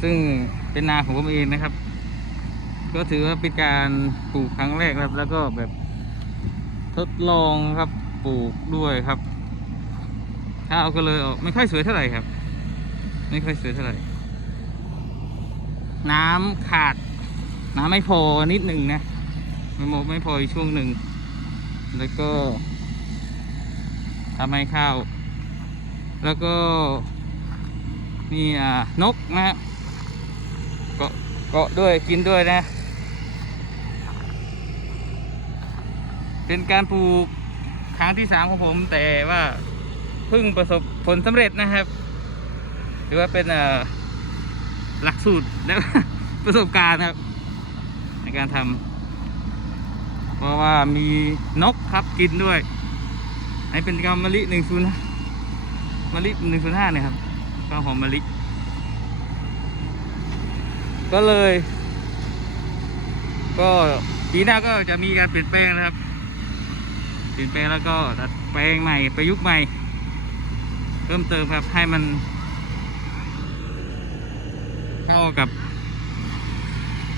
ซึ่งเป็นนาของผมเองนะครับ ก็ถือว่าเป็นการปลูกครั้งแรกครับ แล้วก็แบบทดลองครับปลูกด้วยครับข้าวก็เลยออกไม่ค่อยสวยเท่าไหร่ครับ ไม่ค่อยสวยเท่าไหร่ น้ำขาด น้ำไม่พอนิดหนึ่งนะไม่พอไม่พออีกช่วงหนึ่ง แล้วก็ทำให้ข้าว แล้วก็มีอ่นกนะฮะเกาะ เกาะด้วยกินด้วยนะ เป็นการปลูกครั้งที่สามของผมแต่ว่าเพิ่งประสบผลสำเร็จนะครับถือว่าเป็นหลักสูตรและประสบการณ์ครับ ในการทำเพราะว่ามีนกครับกินด้วยอันนี้เป็นกำมะลิหนึ่งศูนย์มะลิหนึ่งศูนย์ห้าเนี่ยครับข้าวหอมมะลิ ก็เลย ก็ปีหน้าก็จะมีการเปลี่ยนแปลงนะครับ เปลี่ยนแปลงแล้วก็ดัดแปลงใหม่ประยุกต์ใหม่ เพิ่มเติมครับให้มัน เข้ากับ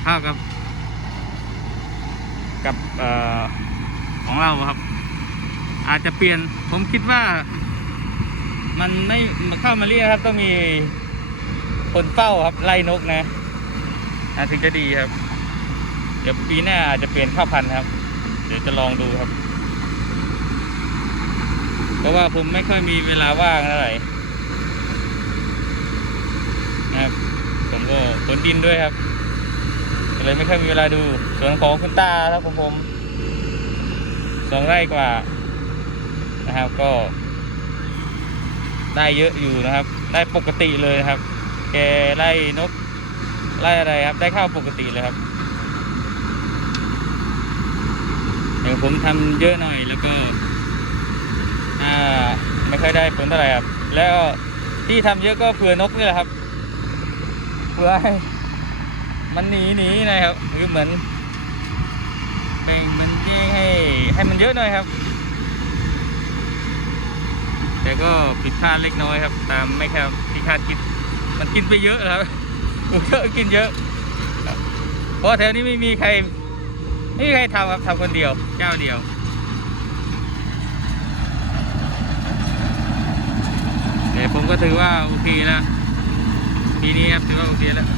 เข้ากับกับเอ่อของเราครับ อาจจะเปลี่ยนผมคิดว่า มันไม่เข้ามาเรียกครับ ต้องมีคนเฝ้าครับไล่นกนะ อาถึงจะดีครับ เดี๋ยวปีหน้าอาจจะเปลี่ยนข้าวพันธุ์ครับ เดี๋ยวจะลองดูครับ เพราะว่าผมไม่ค่อยมีเวลาว่างเท่าไหร่นะครับ ผมก็ขนดินด้วยครับเลยไม่ค่อยมีเวลาดูส่วนของคุณตาครับผมผมสองไร่กว่านะครับก็ ได้เยอะอยู่นะครับ ได้ปกติเลยครับ แกไล่นก ไล่อะไรครับ ได้ข้าวปกติเลยครับเดี๋ยวผมทำเยอะหน่อยแล้วก็อ่าไม่ค่อยได้ผลเท่าไหร่ครับ แล้วที่ทำเยอะก็เผื่อนกนี่แหละครับเพื่อให้มันหนีหนีนะครับคือเหมือนแบ่งมันแยกให้ให้มันเยอะหน่อยครับ แต่ก็ผิดพลาดเล็กน้อยครับ ตามไม่ครับที่คาดคิดมันกินไปเยอะครับ มันเยอะกินเยอะ เพราะแถวนี้ไม่มีใคร ไม่มีใครทำครับทำคนเดียวเจ้าเดียวแต่ผมก็ถือว่าโอเคนะปีนี้ครับถือว่าโอเคแล้ว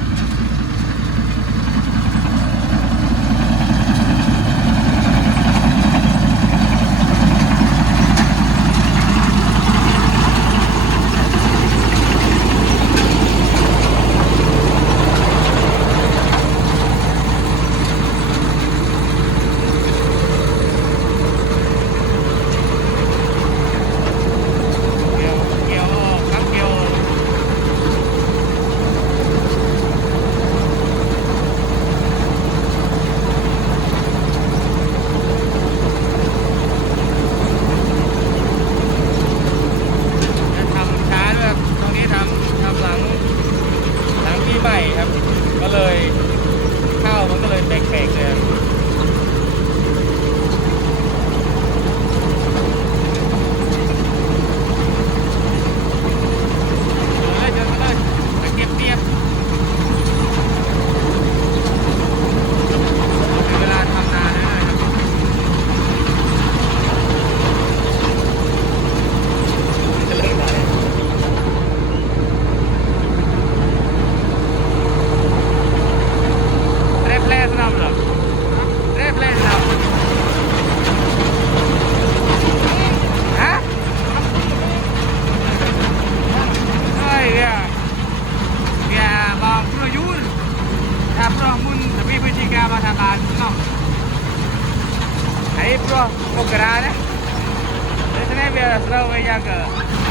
no. Aí, bro, o cara, né? Esse não é meu, esse não é o meu,